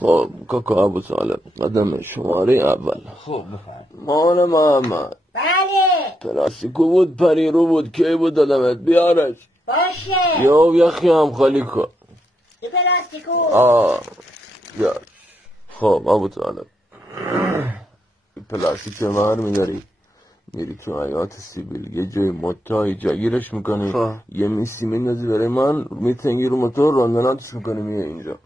خب کاکا ابو طالب قدم شماره اول. خب بفرم. مال محمد. بله پلاستیکو بود پریرو بود کی بود دادمت بیارش. باشه یا یخی هم خالی کن. یه پلاستیکو بیار. خب ابو طالب پلاستیک من میداری میری تو حیات سیبیل یه جای متایی جاگیرش میکنی یه میسی میندازی برای من میتنگی رو موتور راندناتش میکنی میه اینجا.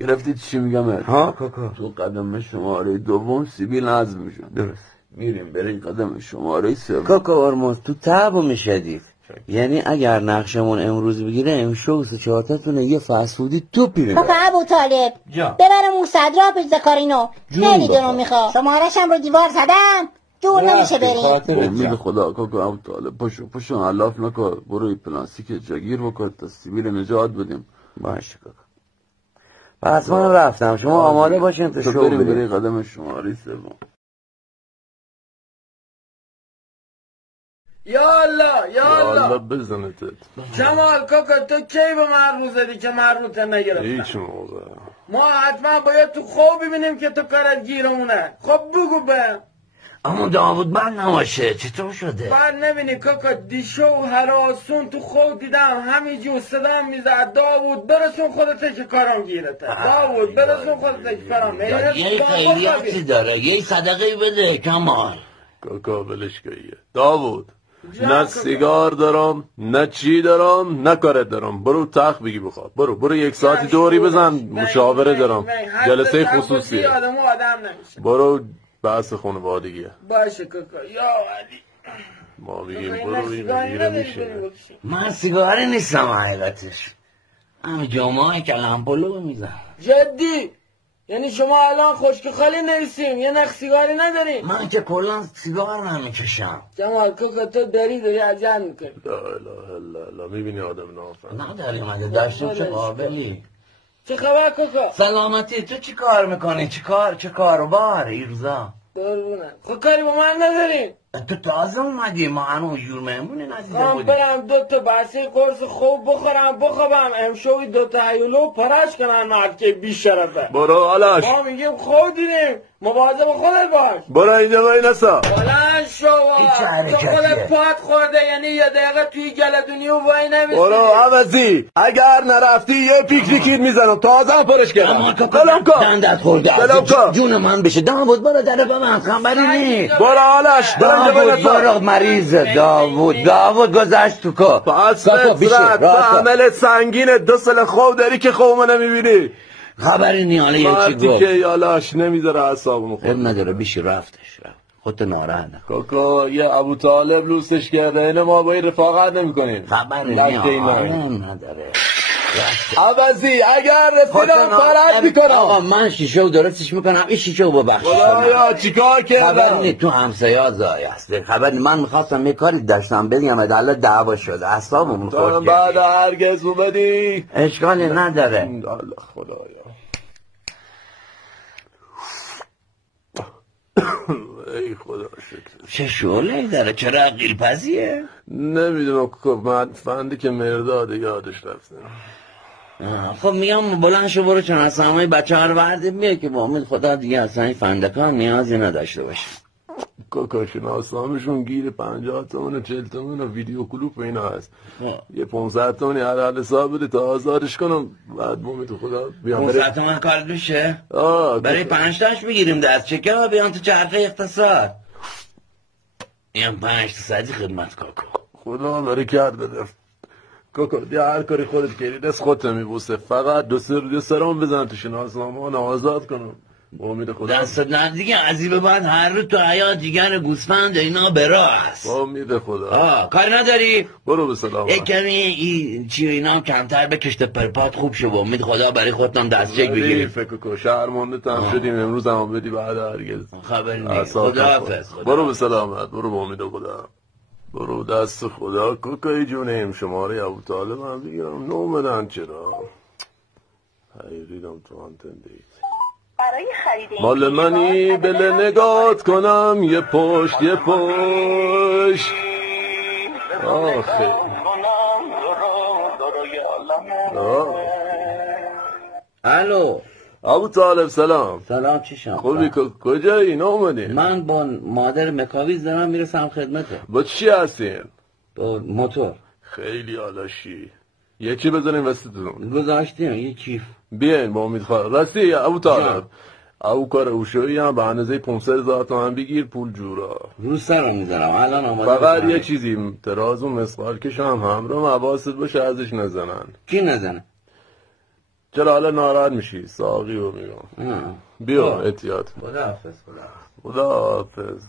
گرفتی چی میگم؟ ها کاکا تو قدم شماره دوم سیبیل نظم میشن. درست. میریم بریم قدم شماره سوم. کاکا ارموز تو تعب میشدید، یعنی اگر نقشمون امروز بگیره امشو سه چهارتاتونه یه فسفودی تو پیره. کاکا ابو طالب ببرم اون صدرا پیزا کارینو خیلی دلو میخوا. شمارشم رو دیوار زدم جور نمیشه بریم. امید خدا کاکا ابو طالب پشو علاف نکن برو پلاستیک جگیر بکن تا سیبیل نجات بدیم. باشه کاکا پس من رفتم شما آماده باشین تا شو بریم قدم شماره سوم. یا الله بزنتت. جمال کاکا تو کی به مرموز زدی که مرموزه نگرفتم؟ هیچ موقع ما حتما باید تو خواب ببینیم که تو کارت گیرمونه. خب بگو به اما داوود بند نباشه چطور شده؟ بعد نبینی کاکا دیشو هراسون تو خواب دیدم همینجور صدا میزد داوود برسون خودت که کارم گیرته. داوود برسون خودت که کارم نگیرته. یه خیلیاتی داره یه صدقه بده کمال. کاکا بلش کهیه داوود نه سیگار دارم نه چی دارم نه کارت دارم. برو تخت بگی بخواب. برو یک ساعتی دوری بزن مشاوره دارم جلسه خصوصی. برو بحث خانوادگیه. باشه کاکا یا علی ما بگیم برو این میشه. من سیگاری نیستم حقیقتش همین جامعه که لمپلو میزن. جدی؟ یعنی شما الان خشک خالی نیستیم یه نخ سیگاری نداریم؟ من که کلا سیگار نمیکشم. جمال کاکا تو داری عجل میکنی. لا اله الا الله. میبینی آدم نافهم نداریم اگه داشتیم چه قابلی. چه خبر کاکا؟ سلامتی تو چی کار میکنی؟ چه کاروبار ایرزا؟ داربونه خب کاری با من نداریم. تو تازه اومدی ما هنو جور مهمونی ندیده بودیم. برم 2 تا بسته قرص خوب بخورم بخوابم امشوی 2 تا هیولو پرش کنن مرد که بی شرفه. برو آلاش ما میگیم خود دیدیم مواظب خودت باش. برو اینجا بایی نسا بلند شو تو خودت پات خورده یعنی یه دقیقه توی گلدونی و وای نمیسی. برو عوضی اگر نرفتی یه پیکنیکیت میزنم تازه پرش کردم. کلم کن دندت خورده جون من بشه. داوود برو در به من خبری نی. برو آلاش برو مریض داوود گذشت تو که پس نصرت به عمل سنگین 2 سال خواب داری که خوب نمیبینی. خبری نی. حالا یه چی گفت که یالاش نمیذاره اعصابمو خورد نداره بیشی رفتش خودت ناراحت نکن. کاکا یه ابو طالب لوسش کرده اینه ما با این رفاقت نمیکنیم. خبری نداره عوضی اگر رسیدم فرد میکنم. آقا من شیشه و درستش میکنم این شیشه رو ببخشید. خدایا چیکار کردم؟ خبر نی تو همسایه ها زایه است. خبر نی من میخواستم یه کاری داشتم بگم الله دعوا شده اعصابم خورد. بعد هرگز اومدی اشکالی نداره. الله خدایا ای خدا شکر. چه شعله داره چرا عقیل پزیه؟ نمیدونم من فندی که مرداد یادش رفته. خب میگم بلند شو برو چون اصلا همه بچه ها رو بردیم میگه که با امید خدا دیگه اصلا این فندکان نیازی نداشته باشه. کاکا شناسنامه‌شون گیر 50 تومن 40 تومن و ویدیو کلوپ اینا هست. یه 500 تومنی هر حساب بده تا آزادش کنم بعد امید خدا بیام. 500 تومن کار میشه؟ برای 5 تاش بگیریم دست چکه ها بیان تو چرخه اقتصاد. این 5 تا خدمت کاکا. خدا برکت بده. کاکا دی هر کاری خودت کردی دست خودت میبوسه. فقط 2 سرم بزن تو شناسنامه آزاد کنم. با امید خدا دستت نه دیگه از این به بعد هر رو تو حیات دیگر گوسفند اینا براه است. با امید خدا کاری نداری؟ برو به سلامت. یک کمی چی اینا کمتر بکشته پرپات خوب شو. با امید خدا برای خودتان دستچک بگیری. فکر کن شهرمنده تام شدیم امروز هم بدی بعد هرگز خبر نیست. خداحافظ. برو به سلامت. برو با امید خدا. برو دست خدا. کوکای جونیم شماره ابو طالب هم بگیرم نومدن چرا حیریدم تو انتندید برای خرید مال منی بله نگات کنم یه پشت آخه الو ابو طالب سلام. سلام چشم. خوبی کجایی؟ اینا اومدین؟ من با مادر مکاویز دارم میرسم خدمته. با چی هستین؟ با موتور. خیلی آلاشی. یکی بزنین وسطتون. گذاشتیم یه کیف. بیاین با امید خواهد. راستی ابو طالب او کار اوشویی هم به اندازه 500,000 تومان بگیر پول جورا. رو سرم میذارم الان آماده. فقط یه چیزی تراز و مسمار کش هم همراه حواست باشه ازش نزنن. کی نزنه؟ چرا حالا ناراحت میشی؟ ساقی رو میگم. بیا احتیاط. خداحافظ. خداحافظ.